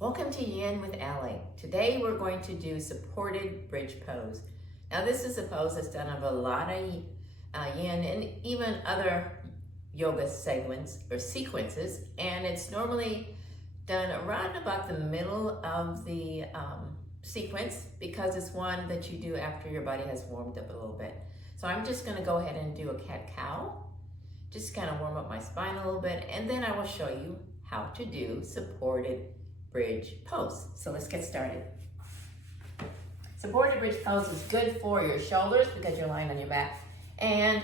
Welcome to Yin with Allie. Today we're going to do supported bridge pose. Now this is a pose that's done of a lot of Yin and even other yoga segments or sequences, and it's normally done around about the middle of the sequence because it's one that you do after your body has warmed up a little bit. So I'm just going to go ahead and do a cat-cow, just kind of warm up my spine a little bit, and then I will show you how to do supported bridge pose. So let's get started. Supported bridge pose is good for your shoulders because you're lying on your back, and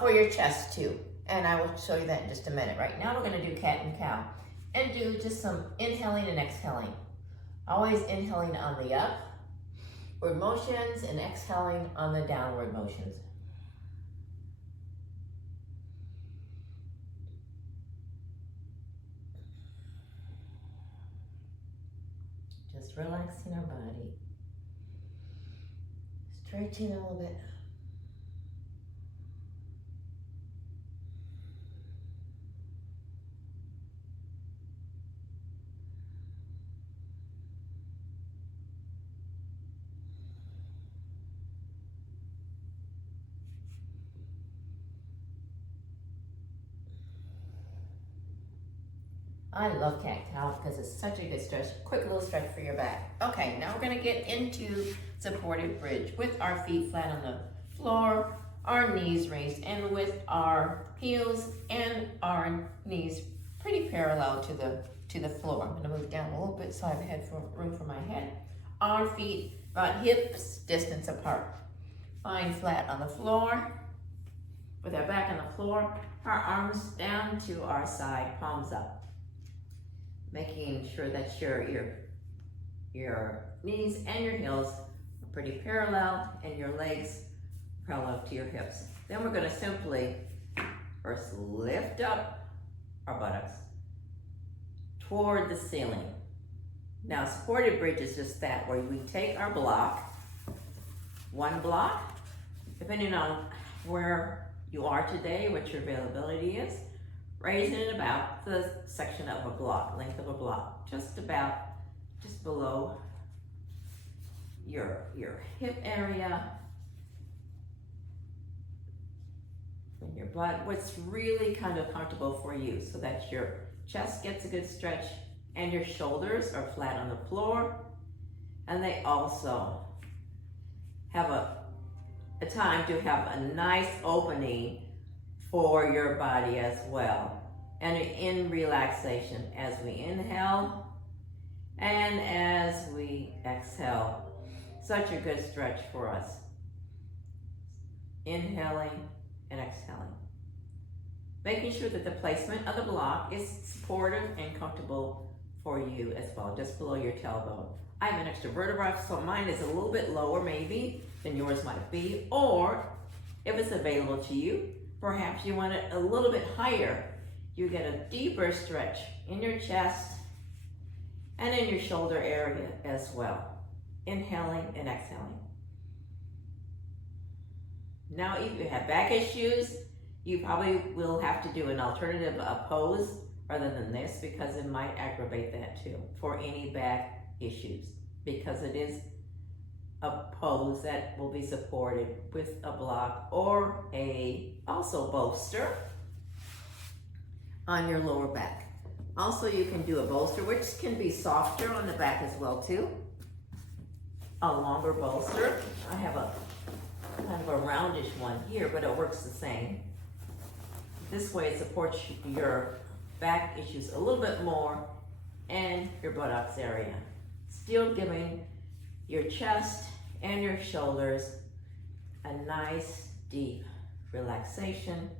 for your chest too. And I will show you that in just a minute. Right now we're going to do cat and cow and do just some inhaling and exhaling. Always inhaling on the upward motions and exhaling on the downward motions. Just relaxing our body, stretching a little bit. I love cat-cow because it's such a good stretch, quick little stretch for your back. Okay, now we're gonna get into supported bridge with our feet flat on the floor, our knees raised, and with our heels and our knees pretty parallel to the floor. I'm gonna move down a little bit so I have room for my head. Our feet about hips distance apart. Lying flat on the floor with our back on the floor, our arms down to our side, palms up. Making sure that your knees and your heels are pretty parallel and your legs parallel to your hips. Then we're going to simply first lift up our buttocks toward the ceiling. Now supported bridge is just that, where we take our block, one block, depending on where you are today, what your availability is, raising it about the section of a block, length of a block, just below your hip area and your butt, what's really kind of comfortable for you, so that your chest gets a good stretch and your shoulders are flat on the floor, and they also have a time to have a nice opening for your body as well. And in relaxation as we inhale and as we exhale. Such a good stretch for us. Inhaling and exhaling. Making sure that the placement of the block is supportive and comfortable for you as well, just below your tailbone. I have an extra vertebra, so mine is a little bit lower maybe than yours might be, or if it's available to you, perhaps you want it a little bit higher. You get a deeper stretch in your chest and in your shoulder area as well. Inhaling and exhaling. Now, if you have back issues, you probably will have to do an alternative pose rather than this, because it might aggravate that too for any back issues, because it is a pose that will be supported with a block or also bolster on your lower back. Also, you can do a bolster, which can be softer on the back as well too. A longer bolster. I have a kind of a roundish one here, but it works the same. This way it supports your back issues a little bit more and your buttocks area. Still giving your chest and your shoulders a nice deep relaxation,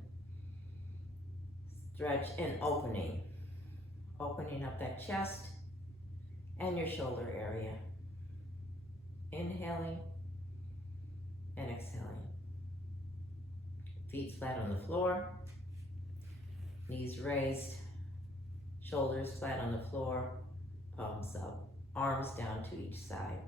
stretch and opening up that chest and your shoulder area. Inhaling and exhaling. Feet flat on the floor, knees raised, shoulders flat on the floor, palms up, arms down to each side.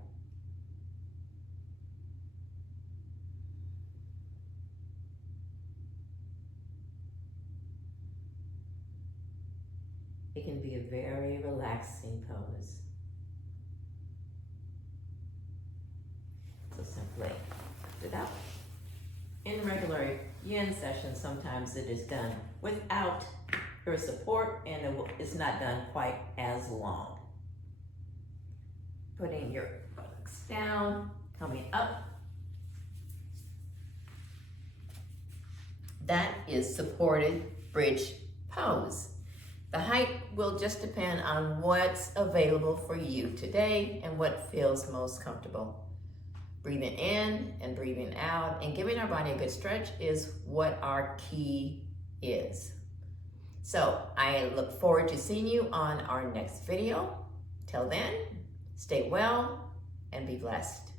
It can be a very relaxing pose. it out. In regular yin sessions, sometimes it is done without your support and it's not done quite as long. Putting your buttocks down, coming up. That is supported bridge pose. The height will just depend on what's available for you today and what feels most comfortable. Breathing in and breathing out and giving our body a good stretch is what our key is. So I look forward to seeing you on our next video. Till then, stay well and be blessed.